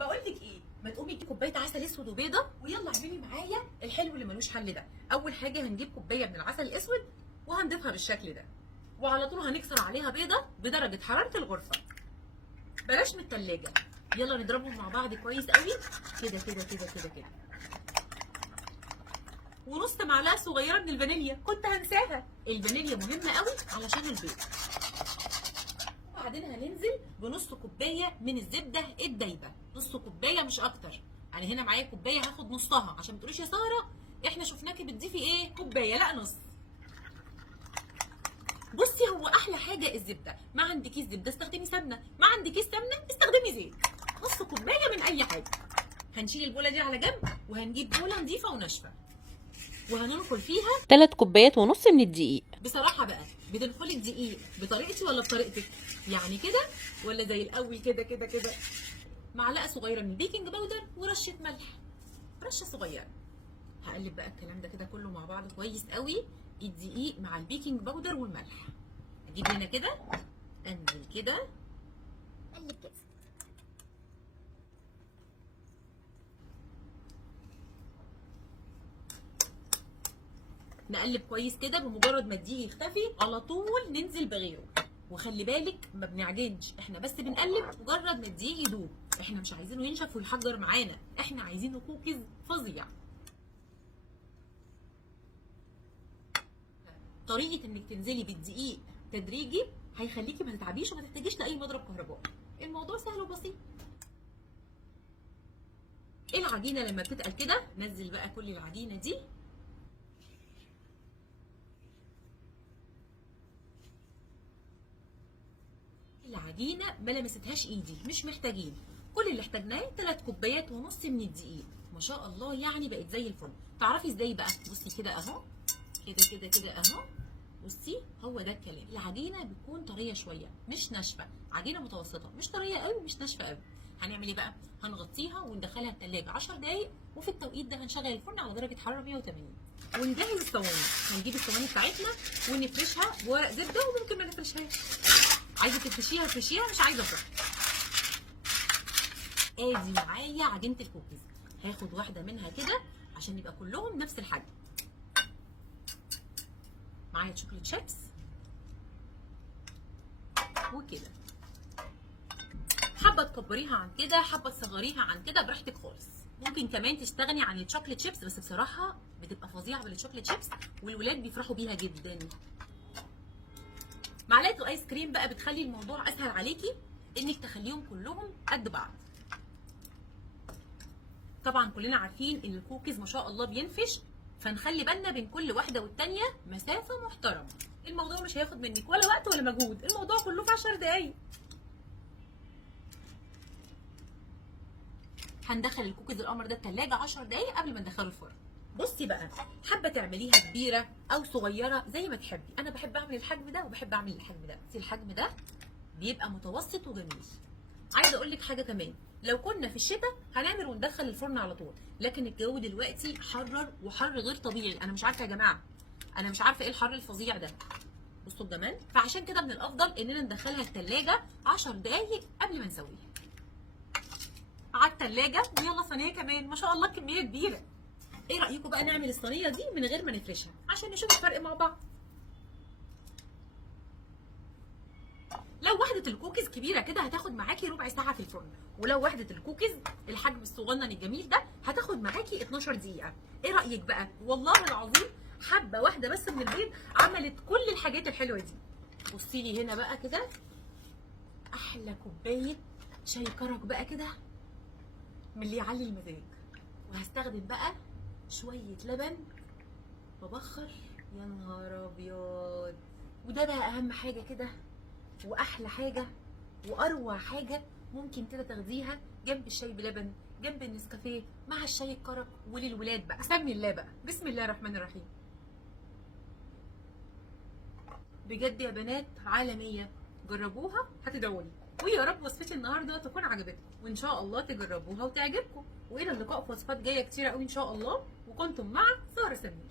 بقول لك ايه، ما تقومي تجيبي كوبايه عسل اسود وبيضه ويلا اعملي معايا الحلو اللي ملوش حل ده. اول حاجه هنجيب كوبايه من العسل الاسود وهنضيفها بالشكل ده، وعلى طول هنكسر عليها بيضه بدرجه حراره الغرفه، بلاش من التلاجة. يلا نضربهم مع بعض كويس قوي كده كده كده كده كده. ونص معلقه صغيره من الفانيليا، كنت هنساها، الفانيليا مهمه قوي علشان البيض. وبعدين هننزل بنص كوبايه من الزبده الدايبه، نص كوبايه مش اكتر. يعني هنا معايا كوبايه هاخد نصها، عشان ما تقوليش يا ساره احنا شفناكي بتضيفي ايه كوبايه، لا نص. بصي هو احلى حاجه الزبده، ما عندكيش زبده استخدمي سمنه، ما عندكيش سمنه استخدمي زيت. نص كوبايه من اي حاجه. هنشيل البوله دي على جنب وهنجيب بوله نظيفه وناشفه وهننخل فيها 3 كوبايات ونص من الدقيق. بصراحه بقى بتنخلي الدقيق بطريقتي ولا بطريقتك؟ يعني كده ولا زي الاول كده كده كده؟ معلقه صغيره من البيكنج باودر ورشه ملح، رشه صغيره. هقلب بقى الكلام ده كده كله مع بعض كويس قوي، الدقيق مع البيكنج باودر والملح. اجيب هنا كده، انزل كده، اقلب كده. نقلب كويس كده، بمجرد ما الدقيق يختفي على طول ننزل بغيره. وخلي بالك ما بنعجنش، احنا بس بنقلب مجرد ما الدقيق يدوب، احنا مش عايزينه ينشف ويحجر معانا، احنا عايزينه كوكيز فظيع. طريقه انك تنزلي بالدقيق تدريجي هيخليكي ما تتعبيش وما تحتاجيش لاي مضرب كهربائي، الموضوع سهل وبسيط. العجينه لما بتتقل كده نزل بقى كل العجينه دي. العجينه ما لمستهاش ايدي، مش محتاجين. كل اللي احتاجناه 3 كوبايات ونص من الدقيق، ما شاء الله يعني بقت زي الفل. تعرفي ازاي بقى؟ بصي كده اهو، كده كده كده اهو، بصي هو ده الكلام. العجينه بتكون طريه شويه مش ناشفه، عجينه متوسطه، مش طريه قوي مش ناشفه قوي. هنعمل ايه بقى؟ هنغطيها وندخلها الثلاجه 10 دقائق، وفي التوقيت ده هنشغل الفرن على درجه حراره 180 ونجهز الصواني. هنجيب الصواني بتاعتنا ونفرشها بورق زبده، وممكن ما نفرشهاش، عايزه تفرشيها فرشيها، مش عايزه فرش. ادي معايا عجينه الكوكيز، هاخد واحده منها كده عشان يبقى كلهم نفس الحجم. معايا شوكليت شيبس وكده، حابه تكبريها عن كده حابه تصغريها عن كده براحتك خالص. ممكن كمان تستغني عن الشوكليت شيبس، بس بصراحه بتبقى فظيعه بالشوكليت شيبس والولاد بيفرحوا بيها جدا. معلقه الايس كريم بقى بتخلي الموضوع اسهل عليكي، انك تخليهم كلهم قد بعض. طبعا كلنا عارفين ان الكوكيز ما شاء الله بينفش، فنخلي بالنا بين كل واحده والتانيه مسافه محترمه. الموضوع مش هياخد منك ولا وقت ولا مجهود، الموضوع كله في 10 دقايق. هندخل الكوكيز القمر ده التلاجة 10 دقايق قبل ما ندخله الفرن. بصي بقى، حابه تعمليها كبيره او صغيره زي ما تحبي، انا بحب اعمل الحجم ده وبحب اعمل الحجم ده، بس الحجم ده بيبقى متوسط وجميل. عايزه اقول لك حاجه كمان، لو كنا في الشتاء هنعمل وندخل الفرن على طول، لكن الجو دلوقتي حرر وحر غير طبيعي. انا مش عارفه يا جماعه، انا مش عارفه ايه الحر الفظيع ده، بصوا الجمال. فعشان كده من الافضل اننا ندخلها التلاجة 10 دقايق قبل ما نسويها على التلاجة. ويلا صينيه كمان، ما شاء الله كميه كبيره. ايه رايكم بقى نعمل الصينيه دي من غير ما نفرشها عشان نشوف الفرق مع بعض؟ لو وحده الكوكيز كبيره كده هتاخد معاكي ربع ساعه في الفرن، ولو وحده الكوكيز الحجم الصغنن الجميل ده هتاخد معاكي 12 دقيقه. ايه رايك بقى؟ والله العظيم حبه واحده بس من البيض عملت كل الحاجات الحلوه دي. بصي لي هنا بقى كده، احلى كوبايه شاي كرك بقى كده من اللي يعلي المزاج. وهستخدم بقى شويه لبن ببخر، يا نهار ابيض. وده بقى اهم حاجه كده، واحلى حاجه واروع حاجه ممكن كده تاخديها جنب الشاي بلبن، جنب النسكافيه، مع الشاي الكرك. وللولاد بقى سمي الله بقى، بسم الله الرحمن الرحيم. بجد يا بنات عالميه، جربوها هتدعولي. ويا رب وصفتي النهارده تكون عجبتكم، وان شاء الله تجربوها وتعجبكم. والى اللقاء في وصفات جايه كتيره قوي ان شاء الله. وكنتم مع ساره سمير.